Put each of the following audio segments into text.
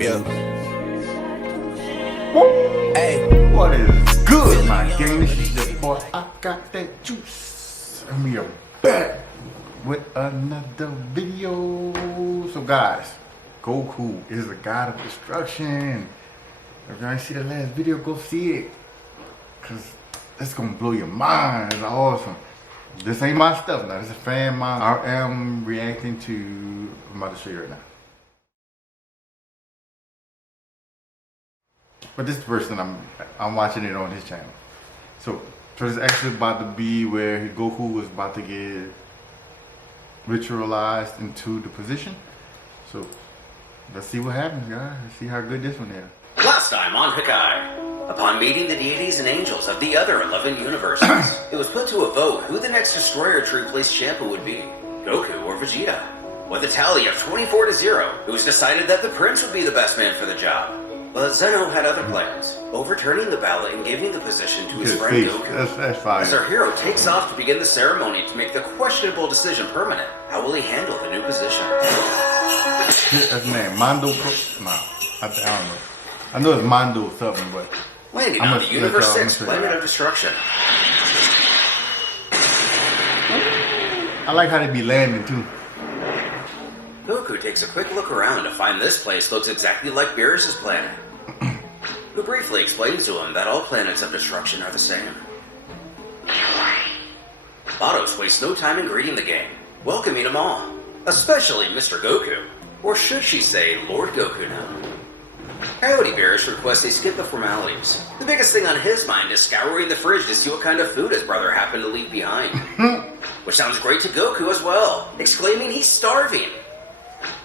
Yeah. Hey. What is good, my gang? This is your boy. I got that juice. And we are back with another video. So guys, Goku is the god of destruction. If you ain't see the last video, go see it. Cause it's gonna blow your mind. It's awesome. This ain't my stuff now. This is fan mine. I am reacting to, I'm about to show you right now. But this is the first thing I'm watching it on his channel. So it's actually about to be where Goku is about to get ritualized into the position. So let's see what happens, guys. Let's see how good this one is. Last time on Hakai, upon meeting the deities and angels of the other 11 universes, it was put to a vote who the next destroyer to replace Champa would be, Goku or Vegeta. With a tally of 24-0, it was decided that the prince would be the best man for the job. But Zeno had other plans, overturning the ballot and giving the position to his friend Goku. That's fine. As our hero takes off to begin the ceremony to make the questionable decision permanent, how will he handle the new position? That's name, Mondo. No, I don't know. I know it's Mondo something, but landing on the Universe 6 planet of destruction. I like how they be landing too. Goku takes a quick look around to find this place looks exactly like Beerus' planet, who briefly explains to him that all planets of destruction are the same. Vados wastes no time in greeting the gang, welcoming them all, especially Mr. Goku, or should she say Lord Goku now. Coyote Beerus requests they skip the formalities. The biggest thing on his mind is scouring the fridge to see what kind of food his brother happened to leave behind. Which sounds great to Goku as well, exclaiming he's starving.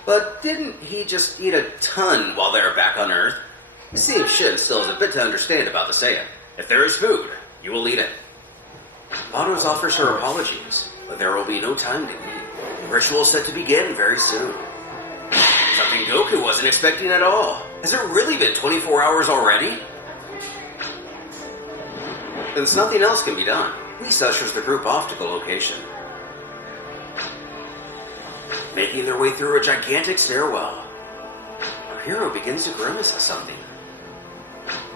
But didn't he just eat a ton while they were back on Earth? It seems Shin still has a bit to understand about the Saiyan. If there is food, you will eat it. Vados offers her apologies, but there will be no time to eat. The ritual is set to begin very soon. Something Goku wasn't expecting at all. Has it really been 24 hours already? Since nothing else can be done, Whis ushers the group off to the location. Making their way through a gigantic stairwell, our hero begins to grimace at something.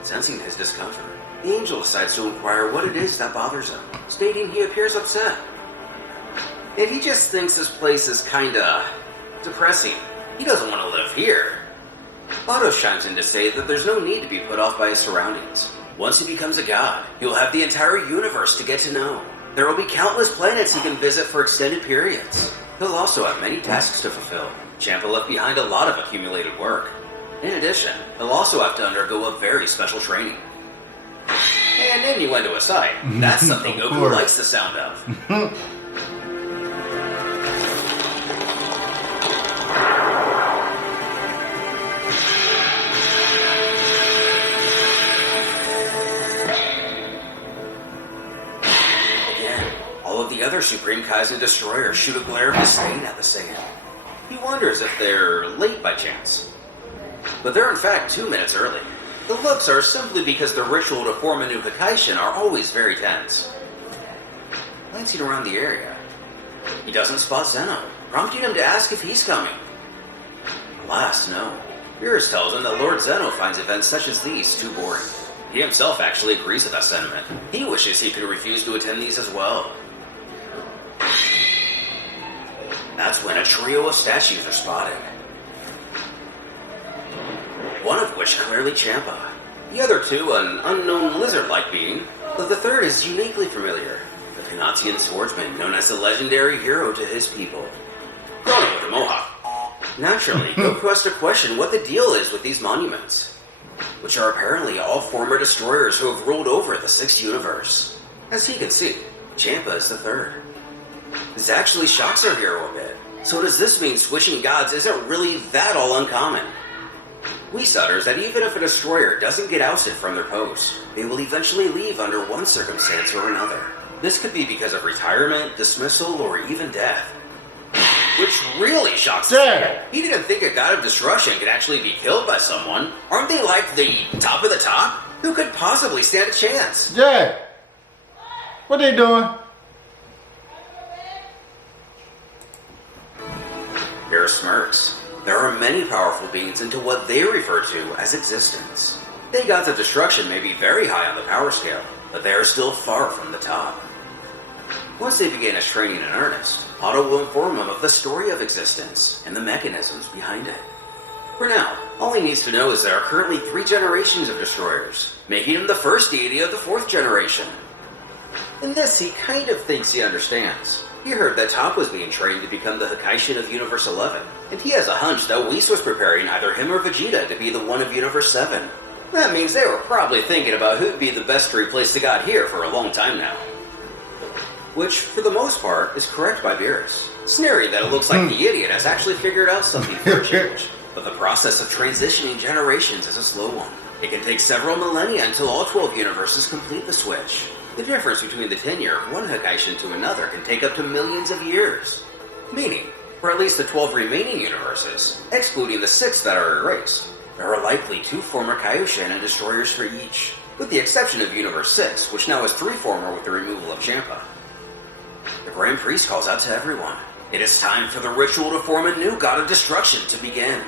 Sensing his discomfort, the angel decides to inquire what it is that bothers him, stating he appears upset. And he just thinks this place is kinda depressing. He doesn't want to live here. Vados chimes in to say that there's no need to be put off by his surroundings. Once he becomes a god, he will have the entire universe to get to know. There will be countless planets he can visit for extended periods. He'll also have many tasks to fulfill. Champa left behind a lot of accumulated work. In addition, he'll also have to undergo a very special training. And innuendo aside, that's something Goku likes the sound of. The other Supreme Kaizen destroyers shoot a glare of disdain at the Saiyan. He wonders if they're late by chance. But they're in fact 2 minutes early. The looks are simply because the ritual to form a new Kakaishin are always very tense. Glancing around the area, he doesn't spot Zeno, prompting him to ask if he's coming. Alas, no. Beerus tells him that Lord Zeno finds events such as these too boring. He himself actually agrees with that sentiment. He wishes he could refuse to attend these as well. That's when a trio of statues are spotted. One of which clearly Champa. The other two an unknown lizard-like being, but the third is uniquely familiar. The Kanatian swordsman known as the legendary hero to his people. Grown with a mohawk. Naturally, Goku has to question what the deal is with these monuments, which are apparently all former destroyers who have ruled over the 6th universe. As he can see, Champa is the third. This actually shocks our hero a bit. So does this mean switching gods isn't really that all uncommon? Whis utters that even if a destroyer doesn't get ousted from their post, they will eventually leave under one circumstance or another. This could be because of retirement, dismissal, or even death. Which really shocks us. He didn't think a god of destruction could actually be killed by someone. Aren't they like the top of the top? Who could possibly stand a chance? Jay, what they doing? Beerus smirks. there are many powerful beings into what they refer to as existence. The gods of destruction may be very high on the power scale, but they are still far from the top. Once they begin his training in earnest, Otto will inform him of the story of existence and the mechanisms behind it. For now, all he needs to know is there are currently 3 generations of destroyers, making him the first deity of the 4th generation. In this, he kind of thinks he understands. He heard that Top was being trained to become the Hakaishin of Universe 11, and he has a hunch that Whis was preparing either him or Vegeta to be the one of Universe 7. That means they were probably thinking about who'd be the best to replace the god here for a long time now. Which, for the most part, is correct by Beerus, sneering that it looks like the idiot has actually figured out something for a change. But the process of transitioning generations is a slow one. It can take several millennia until all 12 universes complete the switch. The difference between the tenure of one Hakaishin to another can take up to millions of years. Meaning, for at least the 12 remaining universes, excluding the 6 that are erased, there are likely 2 former Kaioshin and destroyers for each, with the exception of Universe 6, which now has 3 former with the removal of Champa. The Grand Priest calls out to everyone. It is time for the ritual to form a new god of destruction to begin.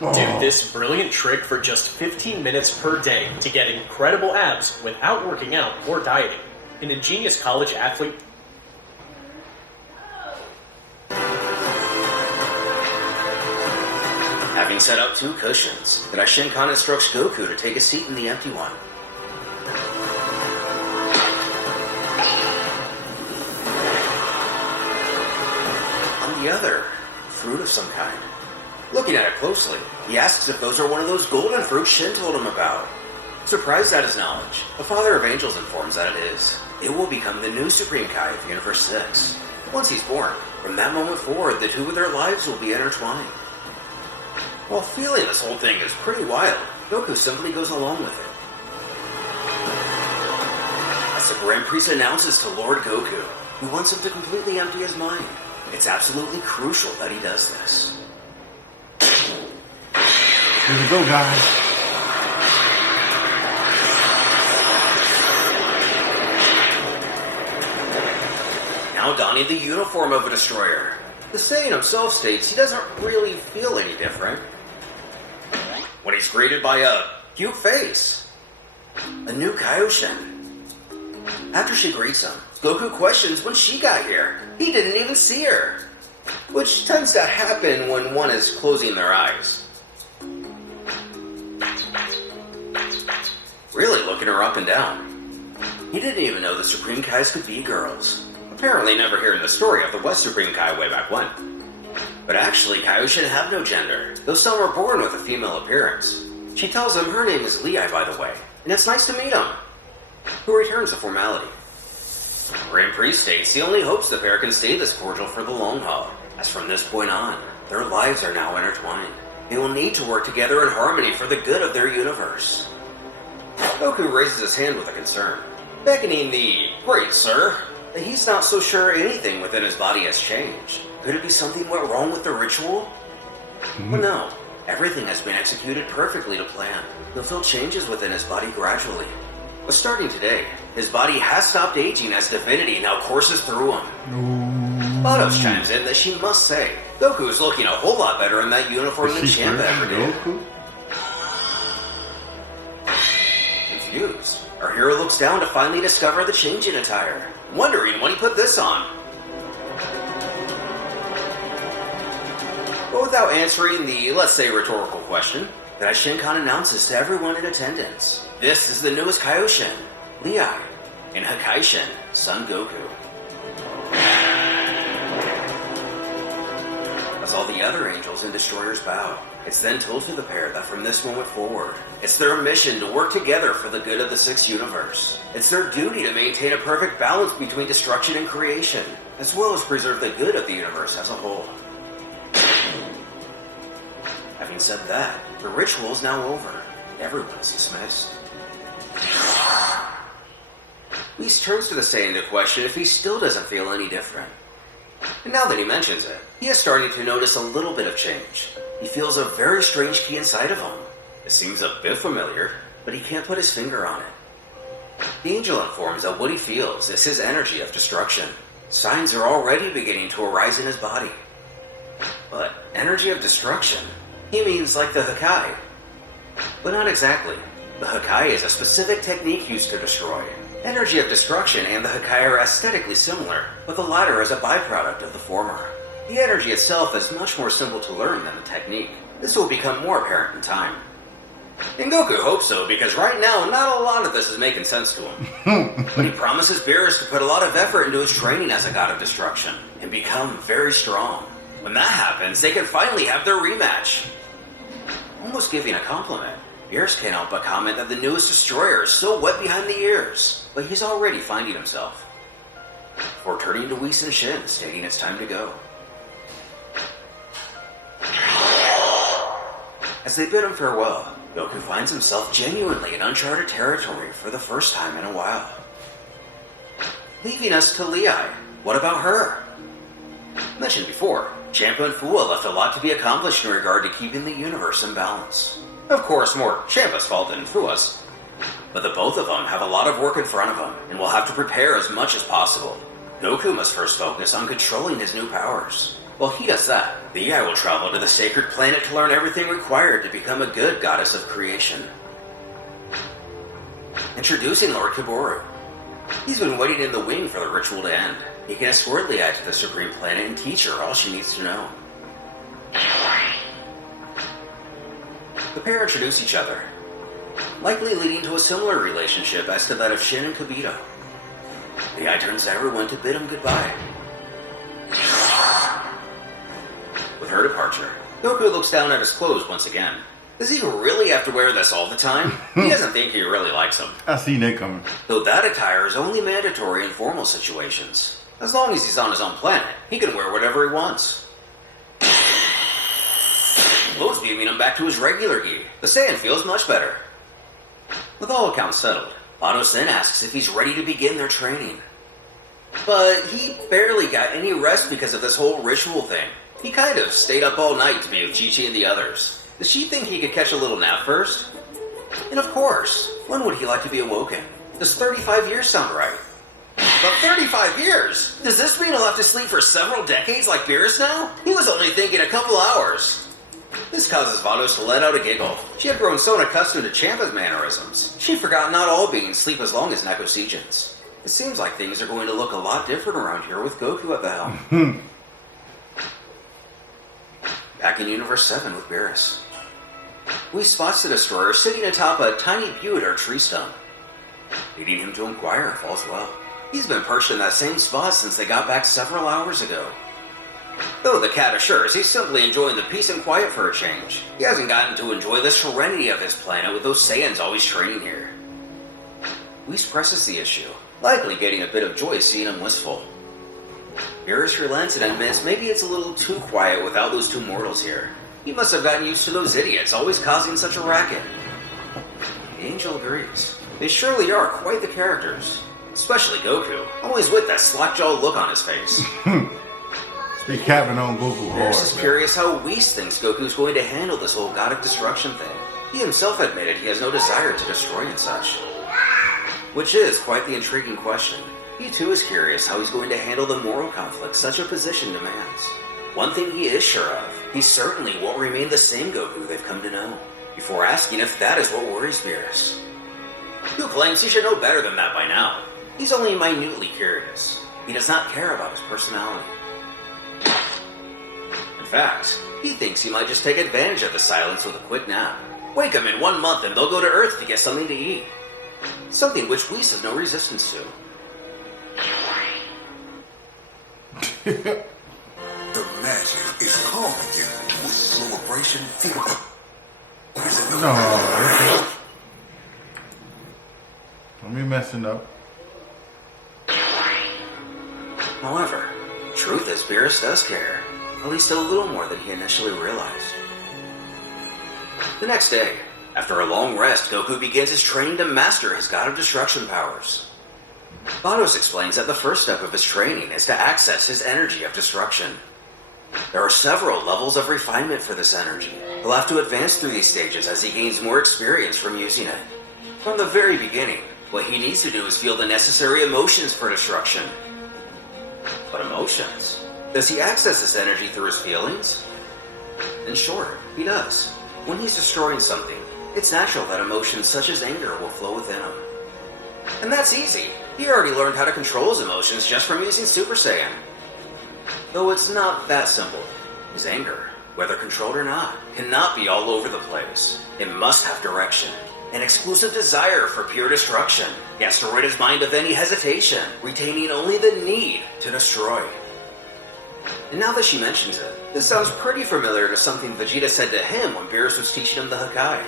Do this brilliant trick for just 15 minutes per day to get incredible abs without working out or dieting. An ingenious college athlete. Having set up 2 cushions, the Shinkan instructs Goku to take a seat in the empty one. On the other, fruit of some kind. Looking at it closely, he asks if those are one of those golden fruits Shin told him about. Surprised at his knowledge, the Father of Angels informs that it is. It will become the new Supreme Kai of Universe 6. Once he's born, from that moment forward, the 2 of their lives will be intertwined. While feeling this whole thing is pretty wild, Goku simply goes along with it. As the Grand Priest announces to Lord Goku, he wants him to completely empty his mind. It's absolutely crucial that he does this. Here we go, guys. Now donning the uniform of a destroyer. The Saiyan himself states he doesn't really feel any different when he's greeted by a cute face. A new Kaioshin. After she greets him, Goku questions when she got here. He didn't even see her. Which tends to happen when one is closing their eyes. Really looking her up and down. He didn't even know the Supreme Kais could be girls. Apparently never hearing the story of the West Supreme Kai way back when. But actually, Kaioshin have no gender, though some are born with a female appearance. She tells him her name is Lei, by the way, and it's nice to meet him. Who returns the formality. Grand Priest states he only hopes the pair can stay this cordial for the long haul, as from this point on, their lives are now intertwined. They will need to work together in harmony for the good of their universe. Goku raises his hand with a concern, beckoning the great sir. He's not so sure anything within his body has changed. Could it be something went wrong with the ritual? Well, no. Everything has been executed perfectly to plan. He'll feel changes within his body gradually. But starting today, his body has stopped aging as divinity now courses through him. Vados chimes in that she must say, Goku is looking a whole lot better in that uniform than Champa ever did. Confused, our hero looks down to finally discover the change in attire, wondering when he put this on. But without answering the, let's say, rhetorical question, that Shinkan announces to everyone in attendance, this is the newest Kaioshin, Lei, in Hakaishin, Son Goku. As all the other angels and destroyers bow, it's then told to the pair that from this moment forward, it's their mission to work together for the good of the Sixth Universe. It's their duty to maintain a perfect balance between destruction and creation, as well as preserve the good of the universe as a whole. Having said that, the ritual is now over. Everyone is dismissed. Whis turns to the Saiyan to question if he still doesn't feel any different. And now that he mentions it, he is starting to notice a little bit of change. He feels a very strange key inside of him. It seems a bit familiar, but he can't put his finger on it. The angel informs that what he feels is his energy of destruction. Signs are already beginning to arise in his body. But energy of destruction? He means like the Hakai. But not exactly. The Hakai is a specific technique used to destroy. Energy of destruction and the Hakai are aesthetically similar, but the latter is a byproduct of the former. The energy itself is much more simple to learn than the technique. This will become more apparent in time. And Goku hopes so, because right now, not a lot of this is making sense to him. But he promises Beerus to put a lot of effort into his training as a god of destruction, and become very strong. When that happens, they can finally have their rematch. Almost giving a compliment, Beerus can't help but comment that the newest destroyer is still wet behind the ears, but he's already finding himself. Before turning to Whis and Shin, stating it's time to go. As they bid him farewell, Goku finds himself genuinely in uncharted territory for the first time in a while. Leaving us to Lei. What about her? Mentioned before, Champa and Fua left a lot to be accomplished in regard to keeping the universe in balance. Of course, more Champa's fault than Fua's. But the both of them have a lot of work in front of them, and will have to prepare as much as possible. Goku must first focus on controlling his new powers. While he does that, Lei will travel to the sacred planet to learn everything required to become a good goddess of creation. Introducing Lord Kiboru. He's been waiting in the wing for the ritual to end. He can escort Lei to the Supreme Planet and teach her all she needs to know. The pair introduce each other, likely leading to a similar relationship as to that of Shin and Kibito. Lei turns to everyone to bid him goodbye. With her departure, Goku looks down at his clothes once again. Does he really have to wear this all the time? He doesn't think he really likes them. I seen that coming. Though that attire is only mandatory in formal situations. As long as he's on his own planet, he can wear whatever he wants. Clothes beaming him back to his regular gi. The Saiyan feels much better. With all accounts settled, Vados then asks if he's ready to begin their training. But he barely got any rest because of this whole ritual thing. He kind of stayed up all night to be with Chi-Chi and the others. Does she think he could catch a little nap first? And of course, when would he like to be awoken? Does 35 years sound right? But 35 years? Does this mean he'll have to sleep for several decades like Beerus now? He was only thinking a couple hours. This causes Vados to let out a giggle. She had grown so accustomed to Champa's mannerisms, she forgot not all beings sleep as long as Nekosejans. It seems like things are going to look a lot different around here with Goku at the helm. Back in Universe 7 with Beerus. We spots the destroyer sitting atop a tiny butte or tree stump, leading him to inquire if all's well. He's been perched in that same spot since they got back several hours ago. Though the cat assures he's simply enjoying the peace and quiet for a change. He hasn't gotten to enjoy the serenity of his planet with those Saiyans always training here. Whis presses the issue, likely getting a bit of joy seeing him wistful. Beerus relents and admits maybe it's a little too quiet without those two mortals here. He must have gotten used to those idiots always causing such a racket. The angel agrees. They surely are quite the characters. Especially Goku, always with that slack-jawed look on his face. They capping on Goku hard. Beerus is curious how Whis thinks Goku's going to handle this whole god of destruction thing. He himself admitted he has no desire to destroy and such. Which is quite the intriguing question. He too is curious how he's going to handle the moral conflict such a position demands. One thing he is sure of, he certainly won't remain the same Goku they've come to know. Before asking if that is what worries Beerus. Who claims he should know better than that by now. He's only minutely curious. He does not care about his personality. In fact, he thinks he might just take advantage of the silence with a quick nap. Wake him in 1 month and they'll go to Earth to get something to eat. Something which Whis has no resistance to. The magic is calling you with celebration. No, don't be messing up. However, truth is Beerus does care, at least a little more than he initially realized. The next day, after a long rest, Goku begins his training to master his God of Destruction powers. Vados explains that the first step of his training is to access his energy of destruction. There are several levels of refinement for this energy. He'll have to advance through these stages as he gains more experience from using it. From the very beginning, What he needs to do is feel the necessary emotions for destruction. But emotions? Does he access this energy through his feelings? In short, he does. When he's destroying something, it's natural that emotions such as anger will flow within him. And that's easy. He already learned how to control his emotions just from using Super Saiyan. Though it's not that simple. His anger, whether controlled or not, cannot be all over the place. It must have direction. An exclusive desire for pure destruction. He has to rid his mind of any hesitation, retaining only the need to destroy. And now that she mentions it, this sounds pretty familiar to something Vegeta said to him when Beerus was teaching him the Hakai.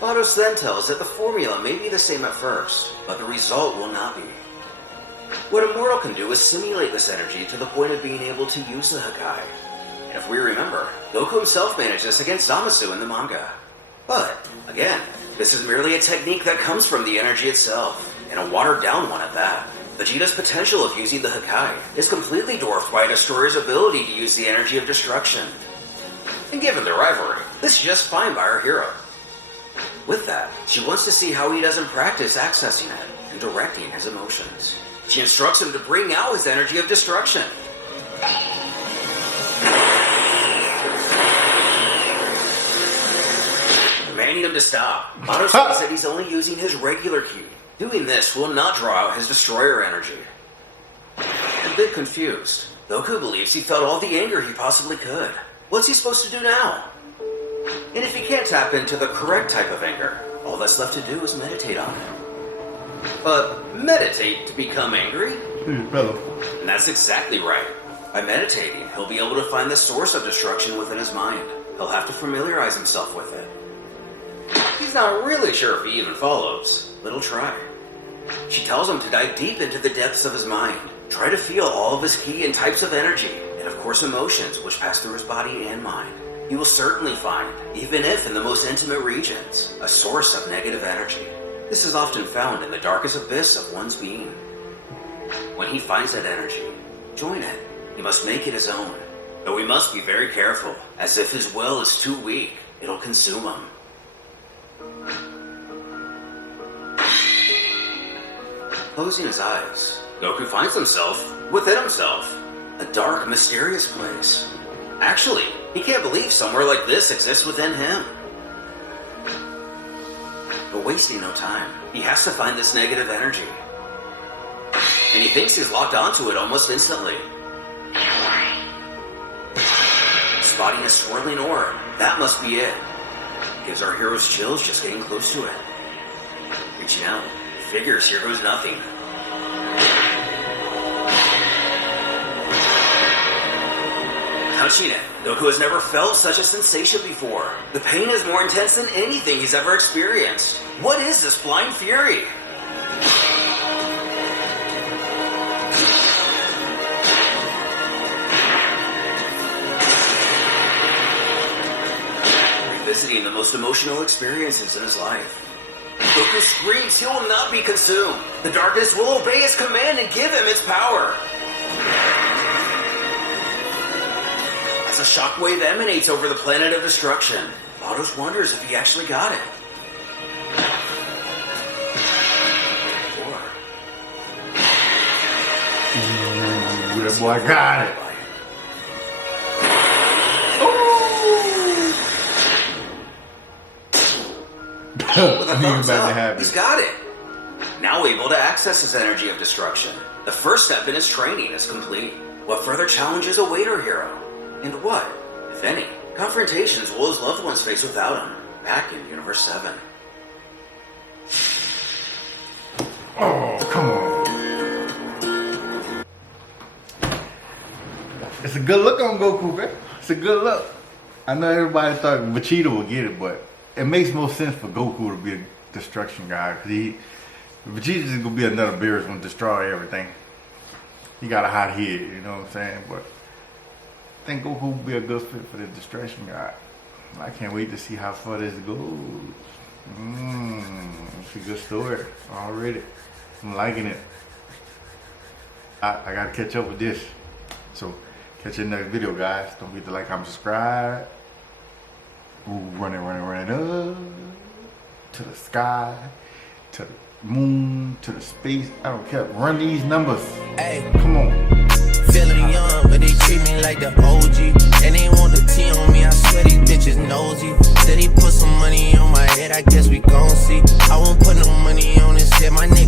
Vados then tells that the formula may be the same at first, but the result will not be. What a mortal can do is simulate this energy to the point of being able to use the Hakai. And if we remember, Goku himself managed this against Zamasu in the manga. But, again, this is merely a technique that comes from the energy itself, and a watered-down one at that. Vegeta's potential of using the Hakai is completely dwarfed by a destroyer's ability to use the energy of destruction. And given their rivalry, this is just fine by our hero. With that, she wants to see how he does in practice accessing it and directing his emotions. She instructs him to bring out his energy of destruction. Commanding him to stop, Vados says that he's only using his regular ki. Doing this will not draw out his destroyer energy. A bit confused, Goku believes he felt all the anger he possibly could. What's he supposed to do now? And if he can't tap into the correct type of anger, all that's left to do is meditate on it. But meditate to become angry? And that's exactly right. By meditating, he'll be able to find the source of destruction within his mind. He'll have to familiarize himself with it. He's not really sure if he even follows, but he'll try. She tells him to dive deep into the depths of his mind. Try to feel all of his ki and types of energy, and of course emotions which pass through his body and mind. You will certainly find, even if in the most intimate regions, a source of negative energy. This is often found in the darkest abyss of one's being. When he finds that energy, join it. He must make it his own. Though he must be very careful, as if his will is too weak, it'll consume him. Closing his eyes, Goku finds himself within himself. A dark, mysterious place. Actually, he can't believe somewhere like this exists within him. But wasting no time, he has to find this negative energy. And he thinks he's locked onto it almost instantly. Spotting a swirling orb, that must be it. Gives our heroes chills just getting close to it. Reaching out, figures here goes nothing. Touching it, Goku has never felt such a sensation before. The pain is more intense than anything he's ever experienced. What is this blind fury? Revisiting the most emotional experiences in his life. Goku screams he will not be consumed. The darkness will obey his command and give him its power. As a shockwave emanates over the planet of destruction, Vados wonders if he actually got it. Ooh, that boy got it. With a thumbs up, he's got it. Now able to access his energy of destruction. The first step in his training is complete. What further challenges await our hero? And what, if any, confrontations will his loved ones face without him, back in Universe 7? Oh, come on. It's a good look on Goku, man. It's a good look. I know everybody thought Vegeta would get it, but it makes more sense for Goku to be a destruction guy. Cause Vegeta's just gonna be another Beerus gonna destroy everything. He got a hot head, you know what I'm saying? But I think Goku would be a good fit for the destruction guy. I can't wait to see how far this goes. It's a good story already. I'm liking it. I gotta catch up with this. So catch you in the next video, guys. Don't forget to like, comment, subscribe. Ooh, running up to the sky, to the moon, to the space. I don't care. Run these numbers. Hey, Come on. feeling young, but they treat me like the OG. And they want the T on me, I swear these bitches nosy. Said he put some money on my head, I guess we gon' see. I won't put no money on his head, my nigga